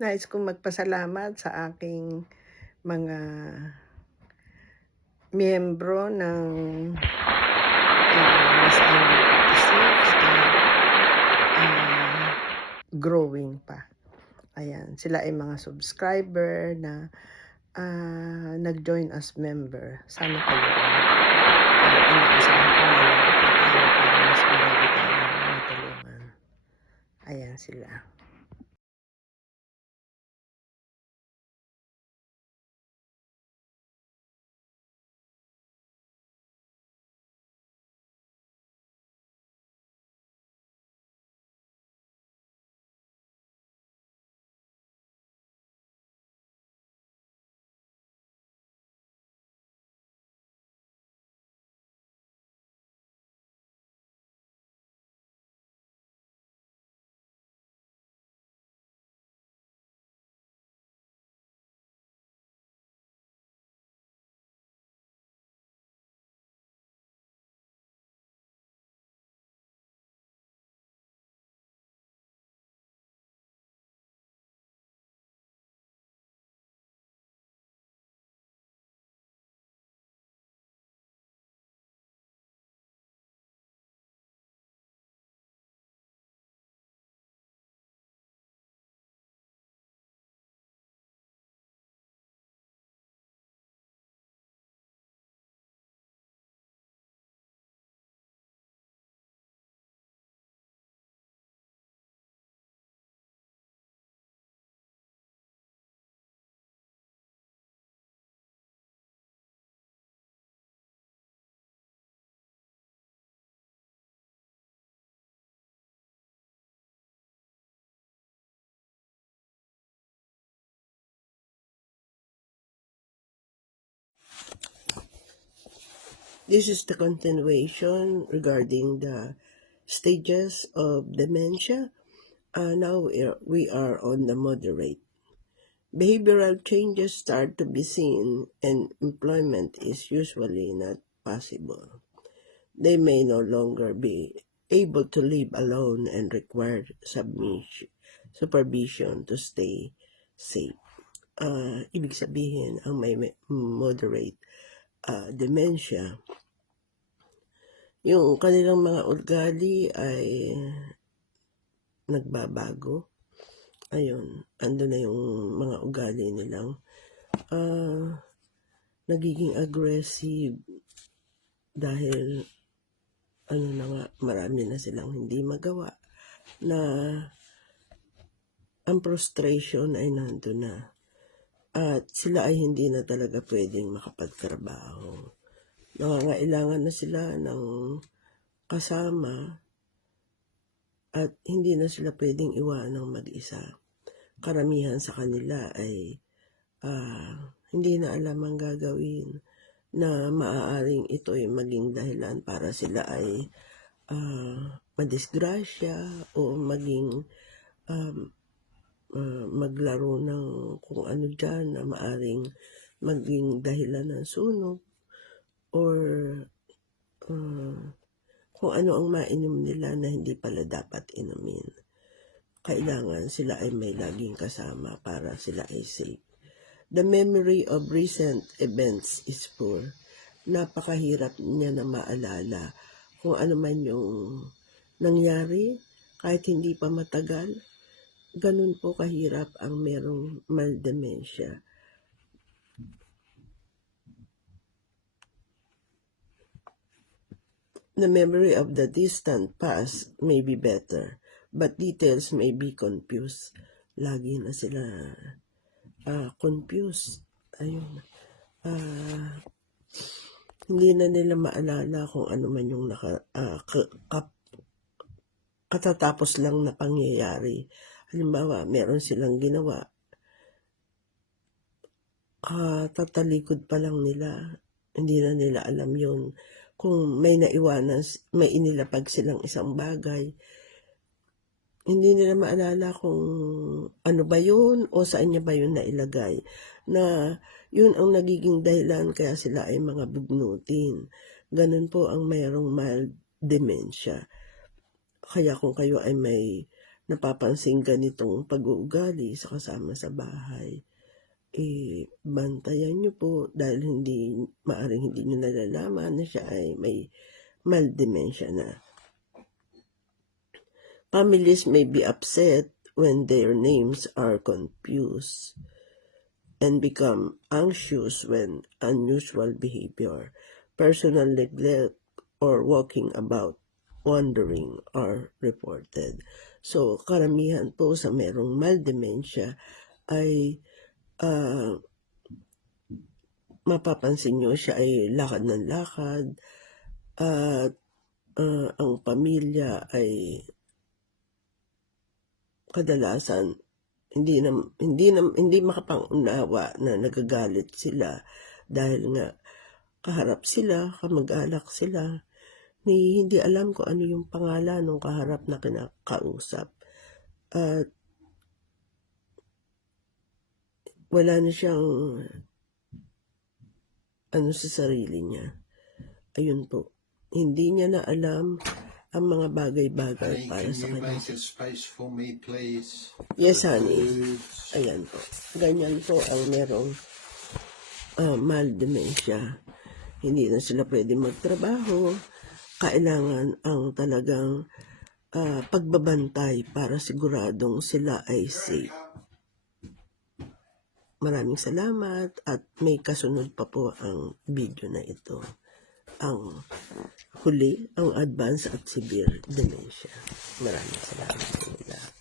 Nais kong magpasalamat sa aking mga miyembro ng, Miss Angel 56 at, growing pa. Ayan, sila ay mga subscriber na, nag-join as member. Sana kayo rin at inaasahan ko na lago pa tayo para mas marami tayong matulungan. Ayan sila. This is the continuation regarding the stages of dementia. Now we are on the moderate. Behavioral changes start to be seen and employment is usually not possible. They may no longer be able to live alone and require supervision to stay safe. Ibig sabihin, ang may moderate dementia, yung kanilang mga ugali ay nagbabago. Ayun, ando na yung mga ugali nilang nagiging aggressive dahil na nga, marami na silang hindi magawa, na ang frustration ay nandun na at sila ay hindi na talaga pwedeng makapagtrabaho. Nangangailangan na sila ng kasama at hindi na sila pwedeng iwanang mag-isa. Karamihan sa kanila ay hindi na alam ang gagawin, na maaaring ito ay maging dahilan para sila ay madisgrasya o maging maglaro ng kung ano dyan na maaaring maging dahilan ng sunog or kung ano ang mainom nila na hindi pala dapat inumin. Kailangan sila ay may laging kasama para sila ay safe. The memory of recent events is poor. Napakahirap niya na maalala kung ano man yung nangyari kahit hindi pa matagal. Ganun po kahirap ang merong mild dementia. The memory of the distant past may be better, but details may be confused. Lagi na sila confused. Ayun. Hindi na nila maalala kung ano man yung katatapos lang na pangyayari. Halimbawa, meron silang ginawa, katatalikod pa lang nila, hindi na nila alam yun. Kung may naiwanan, may inilapag silang isang bagay, hindi nila maalala kung ano ba yun o saan niya ba yun nailagay. Na yun ang nagiging dahilan kaya sila ay mga bugnutin. Ganun po ang mayroong mild dementia. Kaya kung kayo ay may napapansin ganitong pag-uugali sa kasama sa bahay, bantayan nyo po dahil maaring hindi nyo nalalaman na siya ay may mild dementia na. Families may be upset when their names are confused and become anxious when unusual behavior, personal neglect, or walking about wandering are reported. So, karamihan po sa merong mild dementia ay mapapansin nyo siya ay lakad ng lakad at ang pamilya ay kadalasan hindi makapang-unawa na nagagalit sila dahil nga kaharap sila, kamag-anak sila, hindi alam kung ano yung pangalan ng kaharap na kinakausap. At wala na siyang sa sarili niya. Ayun po. Hindi niya na alam ang mga bagay-bagay para sa kanya. Yes, honey. Ayan po. Ganyan po ang merong mild dementia. Hindi na sila pwede magtrabaho. Kailangan ang talagang pagbabantay para siguradong sila ay safe. Maraming salamat at may kasunod pa po ang video na ito. Ang huli, ang advanced at severe dementia. Maraming salamat po lahat.